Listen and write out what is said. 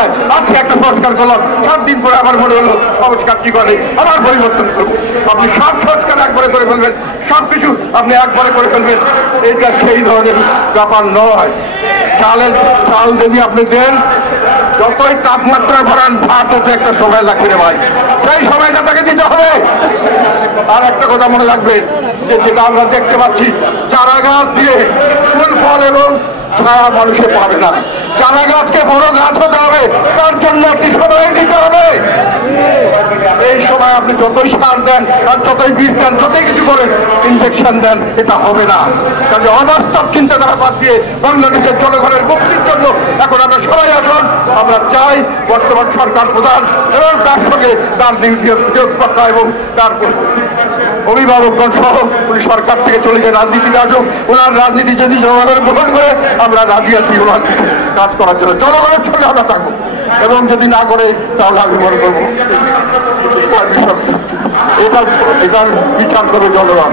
যায় আজকে একটা সংস্কার করলাম, 7 দিন পরে আবার মনে হলো সংস্কার কি করে আবার পরিবর্তন করবো। আপনি সব সংস্কার একবারে করে ফেলবেন, সবকিছু আপনি একবারে করে ফেলবেন, এটা সেই ধরনের ব্যাপার নয়। চাল যদি আপনি দেন, যতই তাপমাত্রা ভরান, ভাত হতে একটা সময় লাগবে রে ভাই, সেই সময়টা তাকে দিতে হবে। আর একটা কথা মনে রাখবেন, যে যেটা আমরা দেখতে পাচ্ছি, চারা গাছ দিয়ে ফুল ফল এবং ছায়া মানুষে পাবে না। চারা গাছকে বড় গাছ হতে হবে, তার জন্য একটি সময় দিতে হবে। এই সময় আপনি যতই সার দেন আর যতই বীজ দেন, যতই কিছু করেন, ইনজেকশন দেন, এটা হবে না। কাজে অবাস্তব চিন্তাধারা বাদ দিয়ে বাংলাদেশের জনগণের মুক্তির জন্য এখন আমরা সবাই আসুন। আমরা চাই বর্তমান সরকার প্রধান এবং তার সঙ্গে তার নিয়োগকর্তা এবং তার অভিভাবকগণ সহ উনি সরকার থেকে চলে গিয়ে রাজনীতিতে আসুক। ওনার রাজনীতি যদি জনগণ গ্রহণ করে, আমরা রাজি আছি ওনার কাজ করার জন্য, জনগণের সঙ্গে আমরা থাকবো। এবং যদি না করে, তাহলে আমি মনে করবো এটার বিচার করবে জনগণ।